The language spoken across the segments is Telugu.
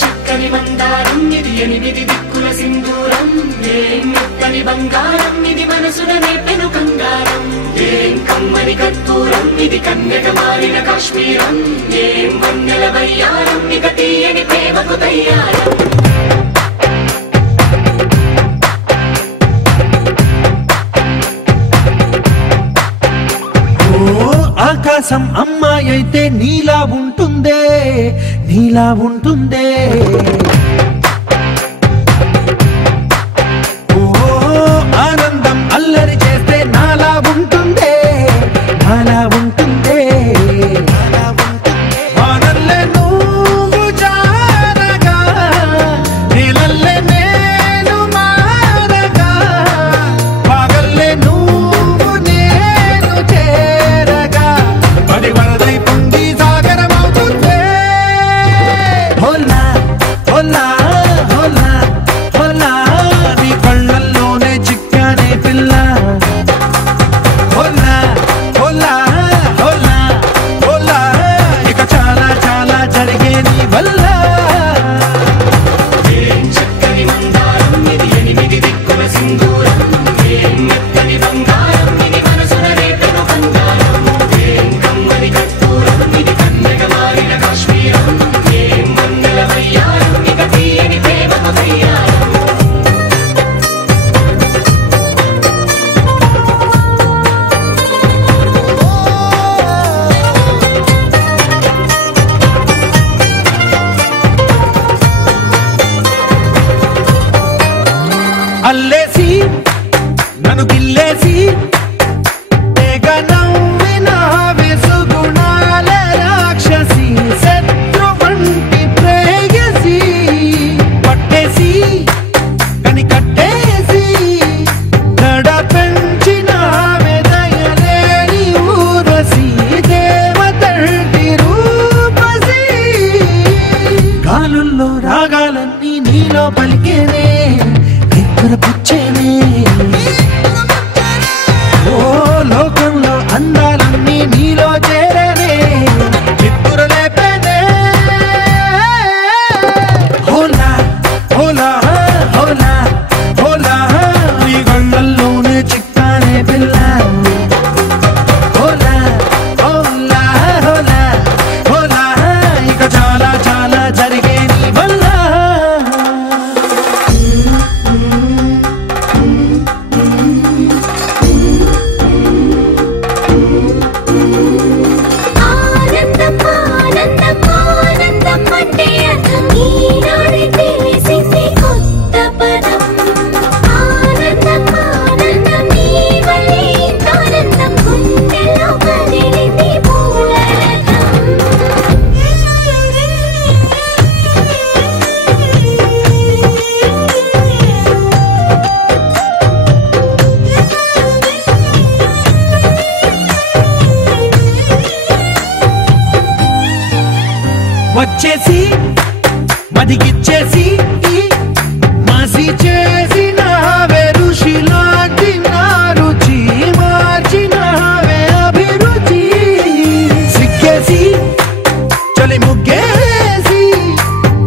చక్కని మందారం ఇది 8 దిక్కుల సింధూరం మెత్తని బంగారం ఇది మనసున నేపెను కంగారం కమ్మని కర్పూరం ఇది కన్నెగ మారిన కాశ్మీరం వన్నెల వయ్యారం ఇక తీయని ప్రేమకు తయ్యారం ఆకాశం అమ్మాయి అయితే నీలా ఉంటుందే నీలా ఉంటుందే ఓ ఆనందం అల్లరి చేస్తే నాలా ఉంటుందే నాలా ఉంటుందే వానల్లే నువ్వు జారగా నీలల్లే నేను మారగా పగల్లే నువ్వు నేను చేరగా పడి వరదై పొంగి సాగరమవుతుందే హోలా హోలా హోలా హోలా నీ కళ్ళల్లోనే చిక్కానే పిల్ల హోలా హోలా హోలా హోలా ఇక చాలా చాలా జరిగే నీ వల్ల చక్కని మందారం ఇది 8 దిక్కుల సింధూరం మెత్తని బంగారం ఇది మనసున నేపెను కంగారం కమ్మని కర్పూరం ఇది కన్నెగ మారిన కాశ్మీరం వన్నెల వయ్యారం ఇక తీయని ప్రేమకు తయ్యారం అల్లేసి నన్ను గిల్లేసి తెగ నవ్విన విసుగుణాల రాక్షసి శత్రు వంటి ప్రేయసి పట్టేసి కని కట్టేసి గడ పెంచిన దయలేని ఊరసి దేవతంటి రూపసి గాలుల్లో రాగాలన్నీ నీలో పలికేనే నిద్రపుచ్చేనే ఓ లోకంలో అందాలన్నీ నీలో చేరేనే నిద్రలేపేనే హోలా హోలా హోలా హోలా నీ కళ్ళల్లోనే చిక్కానే పిల్ల హోలా హోలా హోలా హోలా ఇక చాలా చాలా జరిగే నీ వల్ల ఆనందం ఆనందం ఆనందం అంటే అర్థం ఈనాడే తెలిసింది కొత్త పదం ఆనందం ఆనందం నీ వల్లే ఇంత ఆనందం గుండెల్లో కదిలింది వచ్చేసి మదిగిచ్చేసి మాసి చేసిన ఋషిలాంటి నా రుచి మార్చినవే అభిరుచి సిగ్గేసి చలి ముగ్గేసి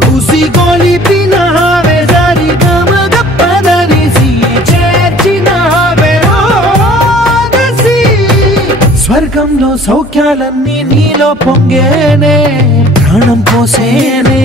పూసి గొలిపినవే సరి గమగప్పదనిసి చేర్చినవే ఓదసి స్వర్గంలో సౌఖ్యాలన్నీ నీలో పొంగేనే ప్రాణం పోసేనే